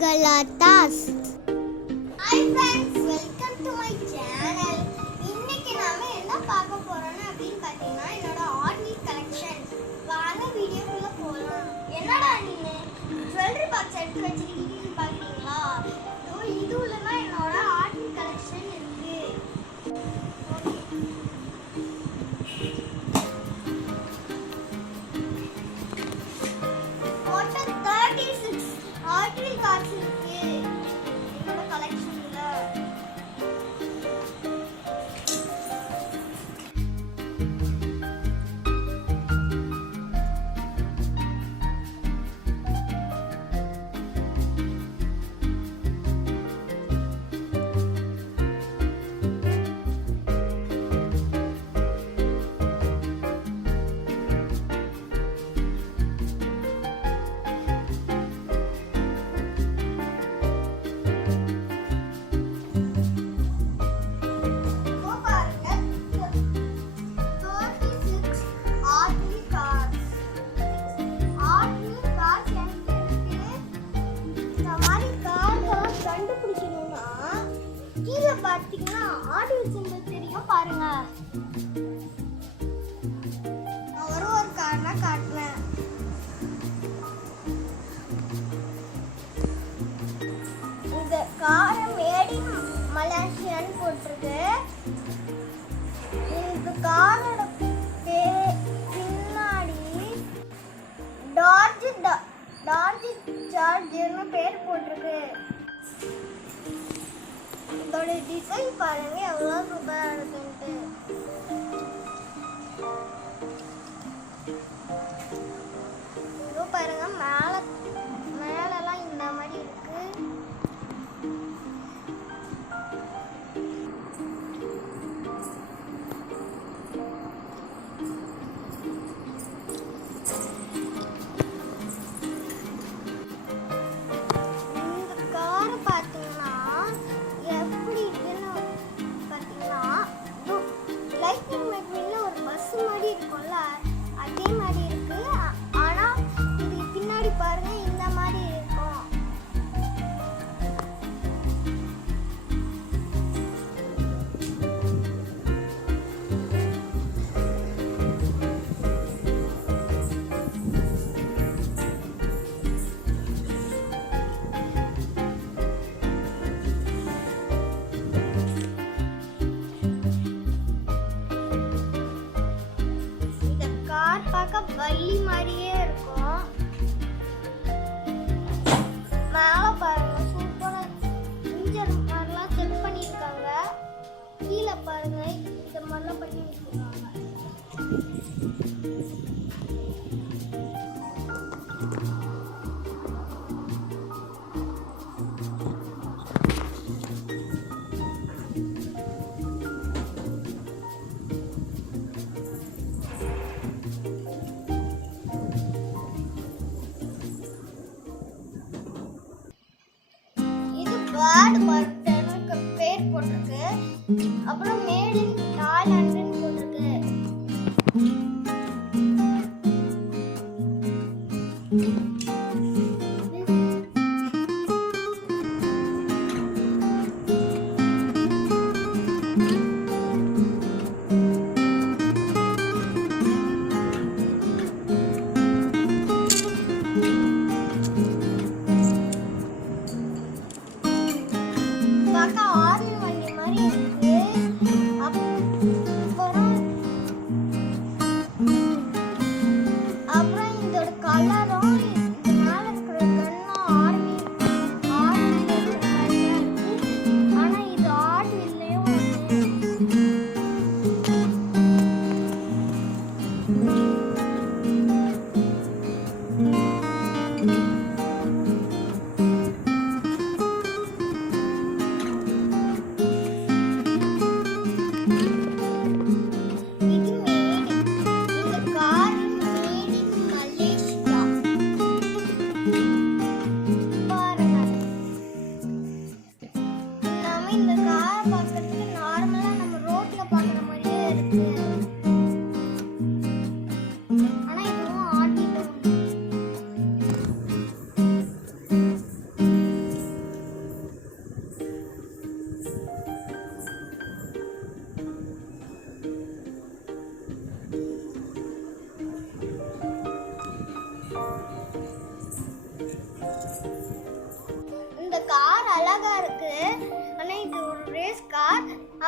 Galatas. Hi friends, welcome to my channel. இன்னைக்கு நாம என்ன பார்க்க போறோம்னா அப்படினு பாத்தீங்கன்னா என்னோட ஆர்ட்வி கலெக்ஷன். வாங்க வீடியோக்குள்ள போலாம். என்னடா நீங்க ஜுவல்லரி பாக்ஸ் எடுத்து வச்சிருக்கீங்கன்னு பாத்தீங்களா? இது உள்ளனா என்னோட ஆர்ட்வி கலெக்ஷன் இருக்கு. மொத்தம் 36 ஆர்ட்வி கார்ட்ஸ் இருக்கு என்னோட கலெக்ஷன்ல. பாத்தீங்கன்னா ஆடியோ சிம்பிள் தெரியும் பாருங்க. நான் ஒரு கார்டா காட்டுறேன். இந்த கார் மேட் இன் மலேசியான்னு போட்டிருக்கு. இந்த காரோட பின்னாடி டார்ஜ் சார்ஜர்னு பேர் போட்டிருக்கு. இதோட டிசைன் பாருங்க எவ்வளவு சூப்பரா இருக்குன்ட்டு. இதோ பாருங்க மேலெல்லாம் இந்த மாதிரி இருக்கு. இந்த காரை பார்த்தீங்கன்னா லைட்னிங் மெக்வீன்ல ஒரு பஸ் மாதிரி இருக்கும்ல அதே மாதிரி இருக்கு. ஆனா இது பின்னாடி பாருங்க இந்த மாதிரி இருக்கும். பார்க்க வள்ளி மாதிரியே இருக்கும். மேல பாருங்க சூப்பரா இன்ஜர் மாதிரிலாம் செட் பண்ணியிருக்காங்க. கீழே பாருங்க இந்த மாதிரிலாம் பண்ணி வச்சிருக்காங்க. பேர்ட் பர்த்டேன்னு பேர் போட்டிருக்கு. அப்புறம் மேட் இன் தாய்லாந்துன்னு போட்டிருக்கு. அப்புறம் இதோட கலரும்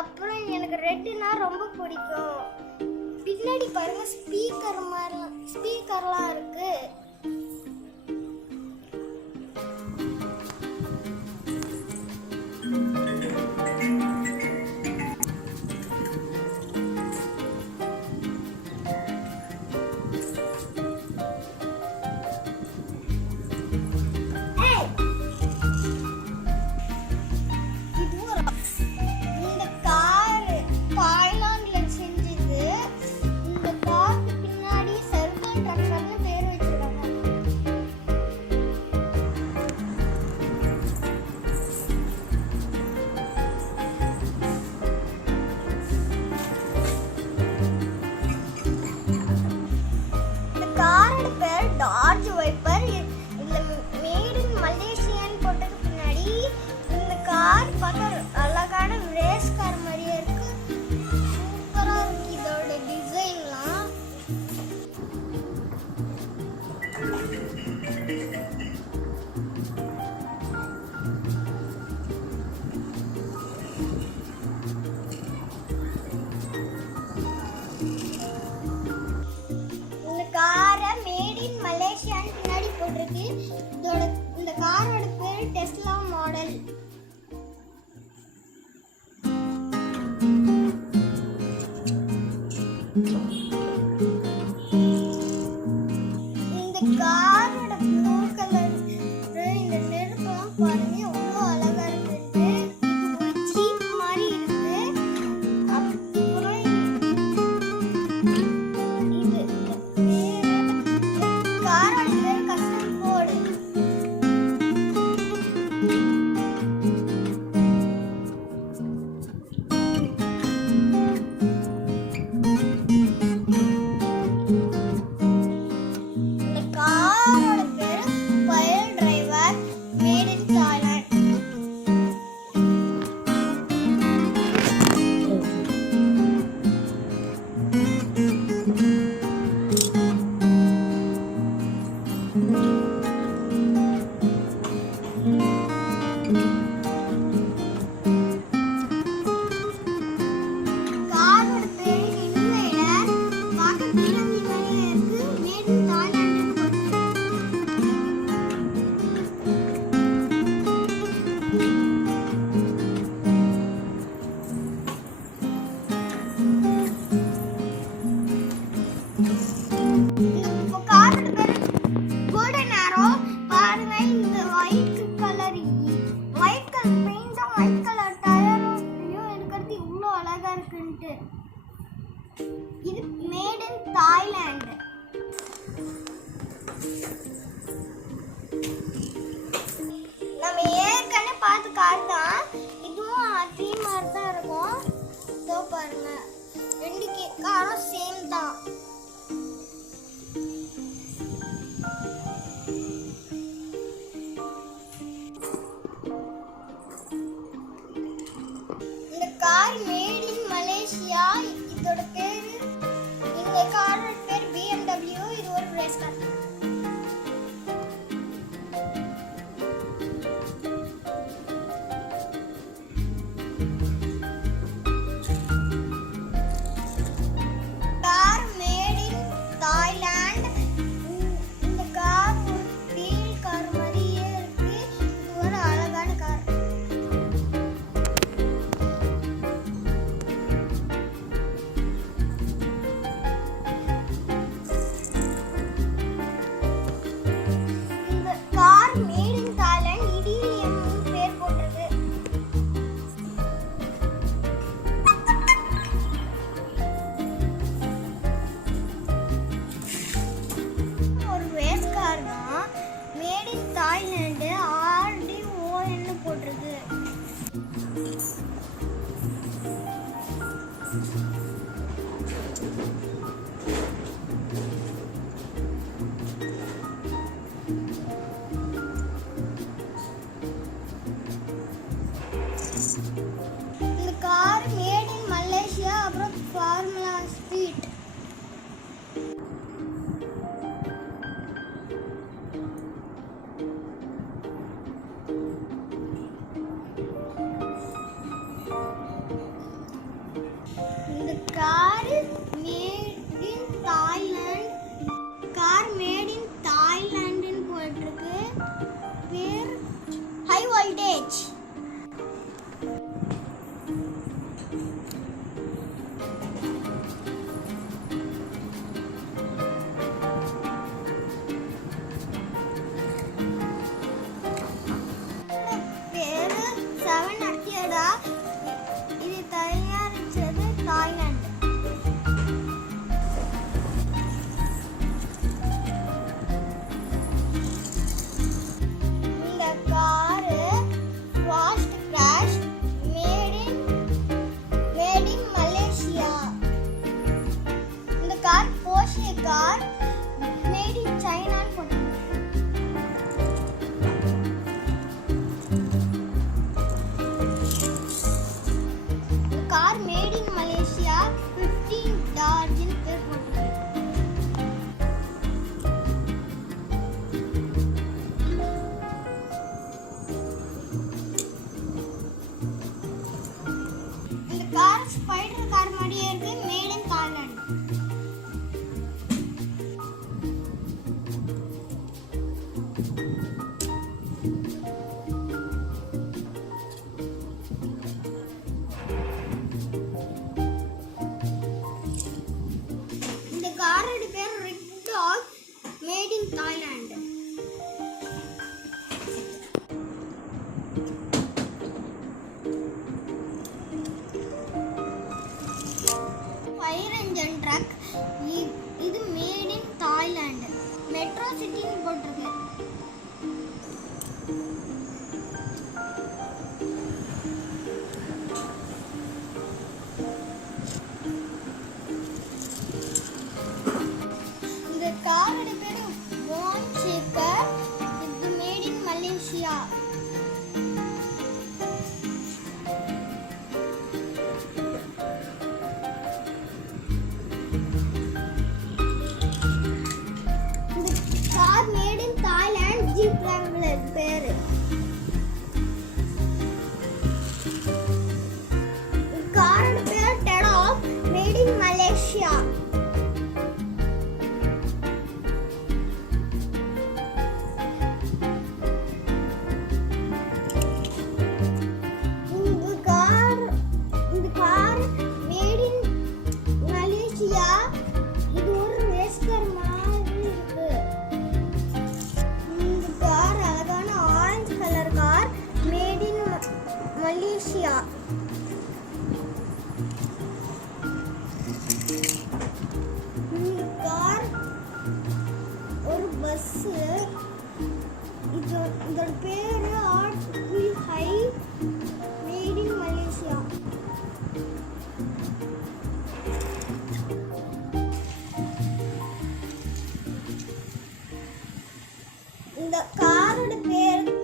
அப்புறம் எனக்கு ரெட்னா ரொம்ப பிடிக்கும். பின்னாடி பாருங்க ஸ்பீக்கர்லாம் இருக்கு. டார்ஜ் வைப்பர். இதுல மேட் இன் மலேசியான்னு போட்டதுக்கு பின்னாடி இந்த கார் பார்க்க அழகான ரேஸ் கார் மாதிரியே இருக்கு. சூப்பரா இருக்கு இதோட டிசைன்லாம். இந்த காரை மேட் இன் மலேசியான்னு பின்னாடி போட்டிருக்கு. இந்த காரோட பேர் டெஸ்லா மாடல். இந்த காரோட ப்ளூ கலர் இந்த நெருப்பெல்லாம் பாருங்க எவ்வளோ அழகா இருக்கு. இது ஒரு ஜீப் மாதிரி இருக்கு. அப்புறம் இது காரோட பேர் கஸ்டம் கோடு. இந்த காரோட பேர் fire driver, mat in Thailand. காரோட பேர் இன்வைடர். பார்க்க பீரங்கி மாதிரியே இருக்கு. மேட் இன் தாய்லாந்துன்னு போட்டிருக்கு. இந்த காரோட பேர் கோல்டன் ஆரோ. பாருங்க இந்த ஒயிட் கலர் பெயிண்டும் ஒயிட் கலர் டயரும் இருக்கிறது இவ்வளோ அழகா இருக்குன்ட்டு. இது மேட் இன் தாய்லாந்து. நம்ம ஏற்கனவே பார்த்த கார் தான் இதுவும். அதே மாதிரி தான் இருக்கும். இதோ பாருங்க ரெண்டு காரும் சேம் தான். இந்த கார் மேட் இன் மலேசியா. இதோட பேரு இந்த காரோட பேர் BMW. இது ஒரு race car. Car made in Thailand. இந்த கார் ஒரு வீல் கார் மாதிரியே இருக்கு. இது ஒரு அழகான கார். இந்த கார் மேட் இன் தாய்லாந்து இடிலியம் பேர் போட்டிருக்கு. ஒரு ரேஸ் கார் தான். மேட் இன் தாய்லாந்து RDOன்னு போட்டிருக்கு. இந்த கார் மேட் இன் மலேசியா. அப்புறம் ஃபார்முலா ஸ்பீட். மெட்ரோ சிட்டின்னு போட்டிருக்கு. இந்த காரோட பேரு வான் ஷேக்கர். இது made in Malaysia. Car made in Thailand. Jeep Wrangler பேரு. காரோட பேர் டெடாப். Made in Malaysia. இந்த கார் மேட் இன் மலேசியா. இது ஒரு ரேஸ் கார் மாதிரி இருக்கு. இந்த கார் அழகான orange colour car made in Malaysia. இந்த கார் ஒரு பஸ். இதோட பேரு ஆர்ட்வில் ஹை. Mat in Malaysia. இந்த காரோட பேரு